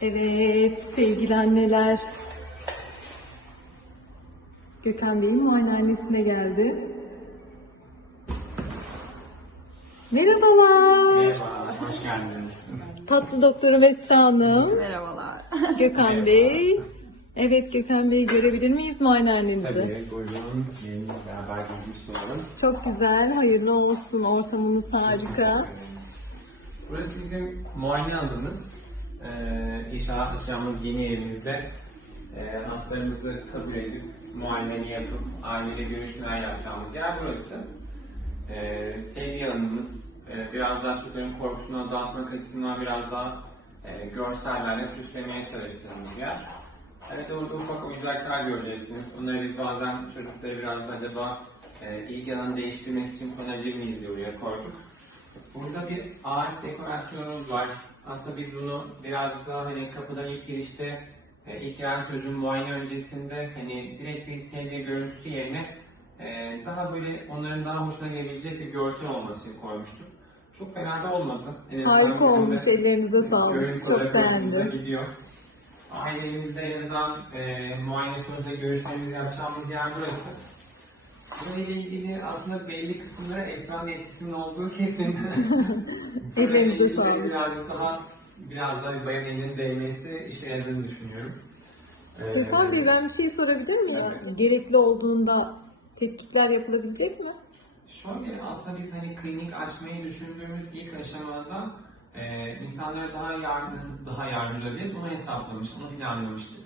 Evet sevgili anneler. Gökhan Bey'in muayenehanesine geldi. Merhabalar. Merhaba, hoş geldiniz. Tatlı doktorum Esra Hanım. Merhabalar. Gökhan Bey. Evet Gökhan Bey görebilir miyiz muayenehanenizi? Tabii, buyurun. Yeni beraber girmiş olalım. Çok güzel, hayırlı olsun. Ortamınız harika. Burası bizim muayene alanımız. Ee, inşallah açacağımız yeni evimizde e, hastalarımızı kabul edip muayeneni yapıp aileyle görüşmeler yapacağımız yer burası. Ee, sevgi alanımız e, biraz daha çocukların korkusunu azaltmak açısından biraz daha e, görsellerle süslemeye çalıştığımız yer. Evet orada ufak oyuncaklar göreceksiniz. Bunları biz bazen çocukları biraz da acaba e, ilgi alanı değiştirmek için konabilir miyiz diye koyduk. Burada bir ağaç dekorasyonumuz var. Aslında biz bunu birazcık daha hani kapıdan ilk girişte e, ilk gelen çocuğun muayene öncesinde hani direkt bir sevgi görüntüsü yerine e, daha böyle onların daha hoşuna gelebilecek bir görsel olması için koymuştuk. Çok fena da olmadı. En Harika olmuş, ellerinize sağlık. Çok beğendim. gidiyor. Ailemizde en azından e, muayene sonrasında görüşmemizi yapacağımız yer burası. Burayla ilgili aslında belli kısımlara Esra'nın etkisinin olduğu kesin. İlgili sağlık. Birazcık daha biraz daha bir bayan elinin değmesi işe yaradığını düşünüyorum. Ee, Gökhan Bey ben bir şey sorabilir miyim? Tabii. Gerekli olduğunda tetkikler yapılabilecek mi? Şöyle aslında biz hani klinik açmayı düşündüğümüz ilk aşamada e, insanlara daha yardımcı, daha yardımcı olabiliriz. Onu hesaplamış, onu planlamıştık.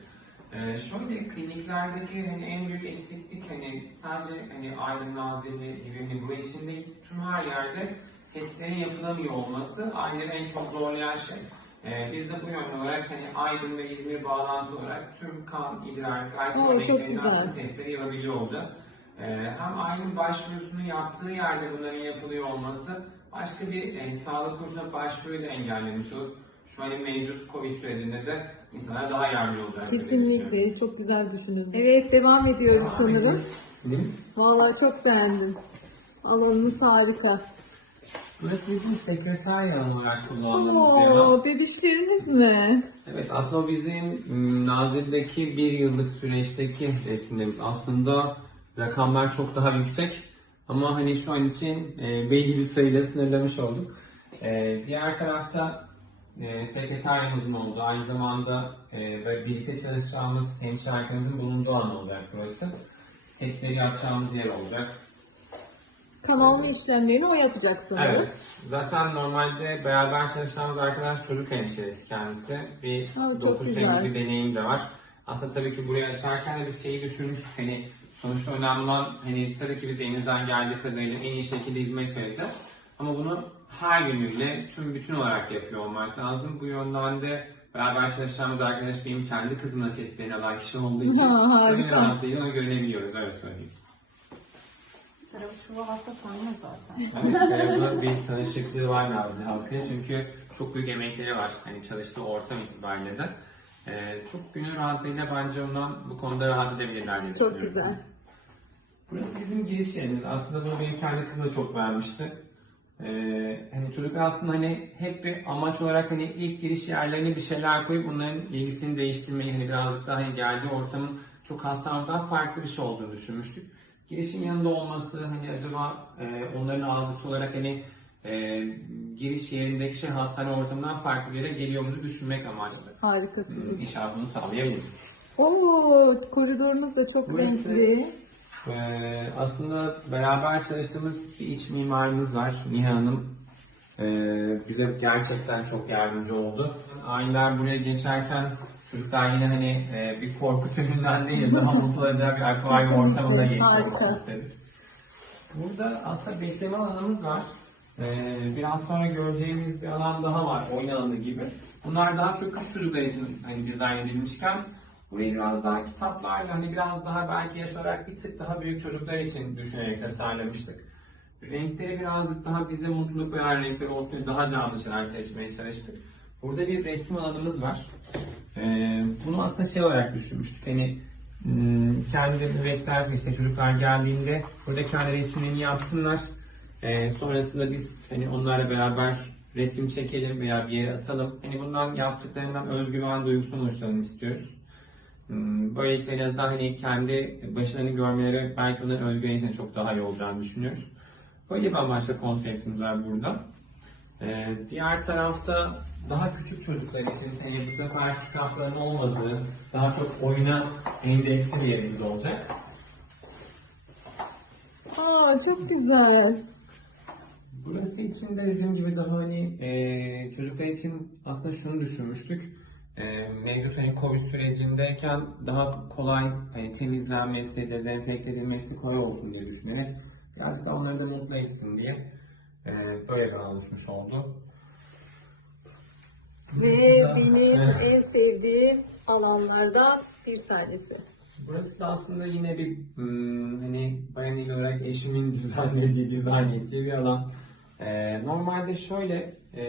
E, şöyle kliniklerdeki hani en büyük eksiklik hani sadece hani Aydın Nazilli gibi hani bu için değil, tüm her yerde tetkiklerin yapılamıyor olması aileleri en çok zorlayan şey. E, biz de bu yönde olarak hani Aydın ve İzmir bağlantılı olarak tüm kan, idrar, kalp örneklerinden testleri yapabiliyor olacağız. Ee, hem aynı başvurusunu yaptığı yerde bunların yapılıyor olması başka bir e, sağlık kuruluşuna başvuruyu da engellemiş olur. Şu an mevcut Covid sürecinde de insanlara daha yardımcı düşünüyorum. Kesinlikle. Çok güzel düşünün. Evet devam ediyoruz sanırım. Hı? Vallahi çok beğendim. Alanınız harika. Burası bizim sekreterya olarak kullandığımız bir alan. Oo, bebişleriniz mi? Evet aslında bizim m, Nazilli'deki bir yıllık süreçteki resimlerimiz. Aslında rakamlar çok daha yüksek ama hani şu an için e, belli bir sayıyla sınırlamış olduk. E, diğer tarafta e, sekreteryamızın olduğu, aynı zamanda e, ve birlikte çalışacağımız hemşire arkamızın bulunduğu alan olacak burası. Tekleri yapacağımız yer olacak. Kan alma işlemlerini o yapacak sanırım. Evet. Zaten normalde beraber çalışacağımız arkadaş çocuk hemşiresi kendisi. Bir Aa, çok 9 güzel. senelik bir deneyim de var. Aslında tabii ki burayı açarken de biz şeyi düşünmüştük. Hani sonuçta önemli olan hani tabii ki biz elimizden geldiği kadarıyla en iyi şekilde hizmet vereceğiz. Ama bunu her yönüyle tüm bütün olarak yapıyor olmak lazım. Bu yönden de beraber çalışacağımız arkadaş benim kendi kızımla tetkiklerini alan kişi olduğu için Ha, harika. gönül rahatlığıyla onu görebiliyoruz öyle söyleyeyim. Sarı hasta tanımaz zaten. Evet, Serap'la bir tanışıklığı var Nazlı halkının çünkü çok büyük emekleri var hani çalıştığı ortam itibariyle de. Ee, çok gönül rahatlığıyla bence ondan bu konuda rahat edebilirler diye Çok düşünüyorum. güzel. Burası bizim giriş yerimiz. Aslında bunu benim kendi kızım da çok beğenmişti. Ee, hani çocuklar aslında hani hep bir amaç olarak hani ilk giriş yerlerine bir şeyler koyup bunların ilgisini değiştirmeyi hani birazcık daha hani geldiği ortamın çok hastaneden farklı bir şey olduğunu düşünmüştük. Girişin yanında olması hani acaba e, onların algısı olarak hani e, giriş yerindeki şey hastane ortamından farklı bir yere geliyorumuzu düşünmek amaçlı. Harikasınız. İnşallah bunu sağlayabiliriz. Oo, koridorunuz da çok Burası- renkli. Ee, aslında beraber çalıştığımız bir iç mimarımız var. Nihan Hanım. Ee, bize gerçekten çok yardımcı oldu. Aileler buraya geçerken çocuklar yine hani e, bir korku türünden değil daha mutlu olacağı bir akvaryum ortamında olsun istedik. Burada aslında bekleme alanımız var. Ee, biraz sonra göreceğimiz bir alan daha var, oyun alanı gibi. Bunlar daha çok küçük çocuklar için hani dizayn edilmişken burayı biraz daha kitaplarla hani biraz daha belki yaş olarak bir tık daha büyük çocuklar için düşünerek tasarlamıştık. Renkleri birazcık daha bize mutluluk veren renkler olsun diye daha canlı şeyler seçmeye çalıştık. Burada bir resim alanımız var. Ee, bunu aslında şey olarak düşünmüştük. Hani hmm, kendi bebekler işte çocuklar geldiğinde burada kendi resimlerini yapsınlar. Ee, sonrasında biz hani onlarla beraber resim çekelim veya bir yere asalım. Hani bundan yaptıklarından özgüven duygusunu oluşturalım istiyoruz. Hmm, Böylelikle en azından hani kendi başarını görmeleri belki onların özgüveninin çok daha iyi olacağını düşünüyoruz. Böyle bir amaçla konseptimiz var burada. Ee, diğer tarafta daha küçük çocuklar için hani bu sefer kitapların olmadığı, daha çok oyuna endeksli bir yerimiz olacak. Aa çok güzel. Burası için de dediğim gibi daha hani e, çocuklar için aslında şunu düşünmüştük. E, mevcut hani Covid sürecindeyken daha kolay hani temizlenmesi, dezenfekte edilmesi kolay olsun diye düşünerek biraz da onları da mutlu etsin diye e, böyle bir oluşmuş oldu. Ve benim Evet. en sevdiğim alanlardan bir tanesi. Burası da aslında yine bir hmm, hani bayan olarak eşimin düzenlediği, dizayn ettiği bir alan. Ee, normalde şöyle e,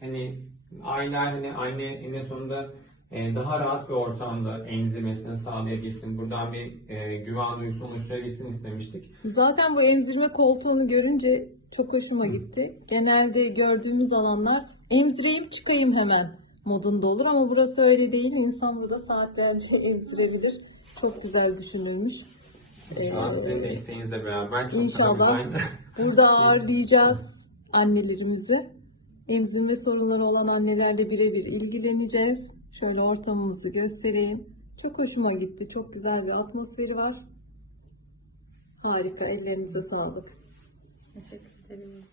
hani aileler hani anne en sonunda e, daha rahat bir ortamda emzirmesini sağlayabilsin, buradan bir e, güven duygusu oluşturabilsin istemiştik. Zaten bu emzirme koltuğunu görünce çok hoşuma gitti. Genelde gördüğümüz alanlar emzireyim çıkayım hemen modunda olur ama burası öyle değil. İnsan burada saatlerce emzirebilir. Çok güzel düşünülmüş. Şu an sizin de isteğinizle beraber çok İnşallah. Burada ağırlayacağız annelerimizi. Emzirme sorunları olan annelerle birebir ilgileneceğiz. Şöyle ortamımızı göstereyim. Çok hoşuma gitti. Çok güzel bir atmosferi var. Harika. Ellerinize sağlık. Teşekkür ederim.